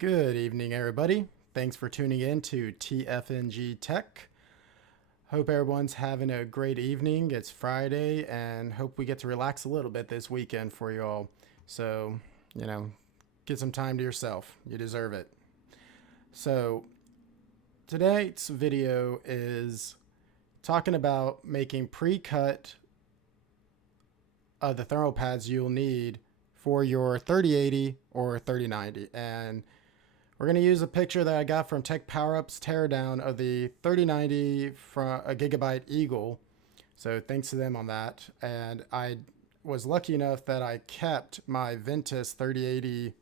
Good evening, everybody. Thanks for tuning in to TFNG-Tech. Hope everyone's having a great evening. It's Friday, and hope we get to relax a little bit this weekend for you all. So, get some time to yourself. You deserve it. So, today's video is talking about making pre-cut of the thermal pads you'll need for your 3080 or 3090. And we're going to use a picture that I got from Tech Power-Up's teardown of the 3090 from a Gigabyte Eagle. So thanks to them on that. And I was lucky enough that I kept my Ventus 3080,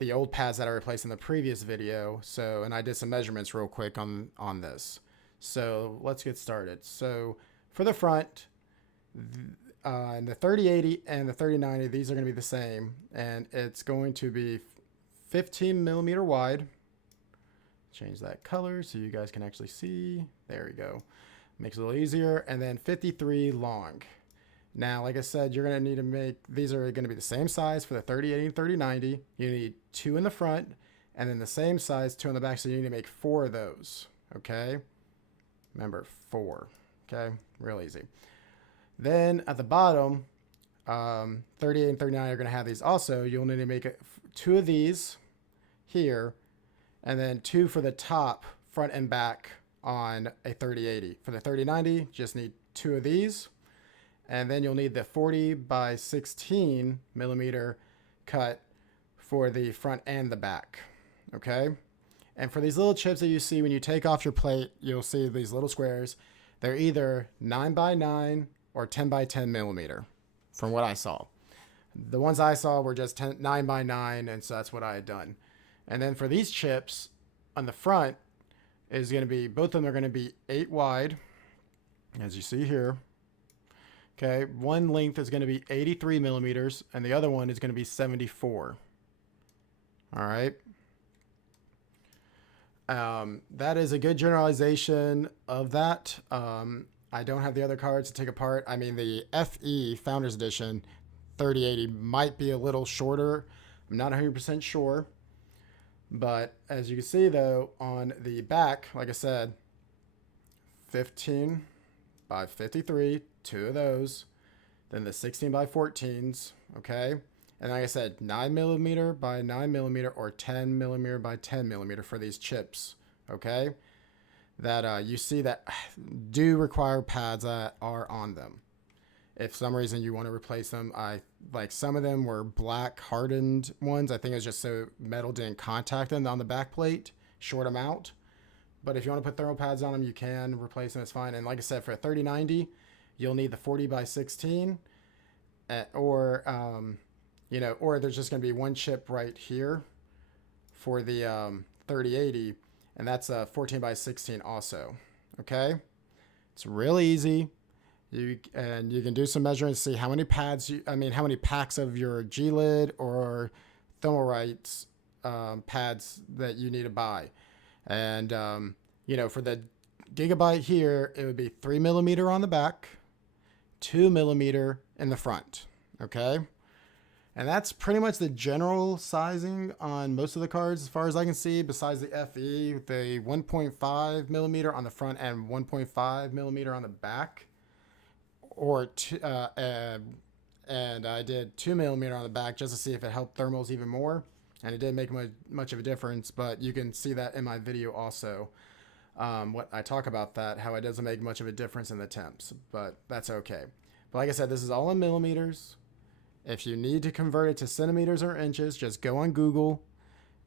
the old pads that I replaced in the previous video. So, and I did some measurements real quick on this. So let's get started. So for the front, and the 3080 and the 3090, these are going to be the same. And it's going to be 15 millimeter wide. Change that color so you guys can actually see. There we go. Makes it a little easier. And then 53 long. Now, like I said, you're going to need to make, these are going to be the same size for the 3080 and 3090. You need 2 in the front and then the same size 2 in the back. So you need to make 4 of those. Okay. Remember, 4. Okay. Real easy. Then at the bottom, 38 and 39 are going to have these also. You'll need to make 2 of these here, and then 2 for the top, front and back on a 3080. For the 3090, just need 2 of these, and then you'll need the 40 by 16 millimeter cut for the front and the back. Okay. And for these little chips that you see when you take off your plate, you'll see these little squares. They're either 9 by 9 or 10 by 10 millimeter from what I saw. The ones I saw were just 9 by 9, and so that's what I had done. And then for these chips on the front is going to be, both of them are going to be 8 wide, as you see here. Okay, one length is going to be 83 millimeters, and the other one is going to be 74. All right. That is a good generalization of that. I don't have the other cards to take apart. I mean, the FE Founders Edition 3080 might be a little shorter. I'm not 100% sure. But as you can see, though, on the back, like I said, 15 by 53, 2 of those. Then the 16 by 14s, okay? And like I said, 9 millimeter by 9 millimeter or 10 millimeter by 10 millimeter for these chips, okay? That you see that do require pads that are on them. If for some reason you want to replace them, like some of them were black hardened ones. I think it was just so metal didn't contact them on the back plate, short them out. But if you want to put thermal pads on them, you can replace them. It's fine. And like I said, for a 3090, you'll need the 40 by 16, or there's just going to be one chip right here for the 3080. And that's a 14 by 16 also. Okay. It's really easy. You can do some measuring to see how many pads, how many packs of your G-lid or Thermalrights pads that you need to buy. And, for the Gigabyte here, it would be 3 millimeter on the back, 2 millimeter in the front. Okay. And that's pretty much the general sizing on most of the cards as far as I can see, besides the FE, the 1.5 millimeter on the front and 1.5 millimeter on the back. And I did 2 millimeter on the back just to see if it helped thermals even more. And it didn't make much of a difference, but you can see that in my video also. What I talk about that, how it doesn't make much of a difference in the temps, but that's okay. But like I said, this is all in millimeters. If you need to convert it to centimeters or inches, just go on Google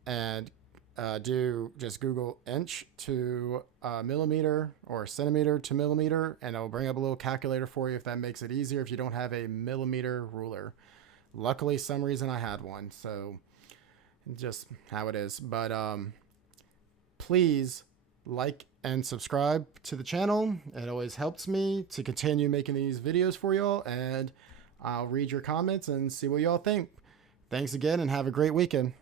and just Google inch to millimeter or centimeter to millimeter, and it'll bring up a little calculator for you if that makes it easier if you don't have a millimeter ruler. Luckily, some reason I had one, so just how it is. But please like and subscribe to the channel. It always helps me to continue making these videos for y'all, and I'll read your comments and see what y'all think. Thanks again and have a great weekend.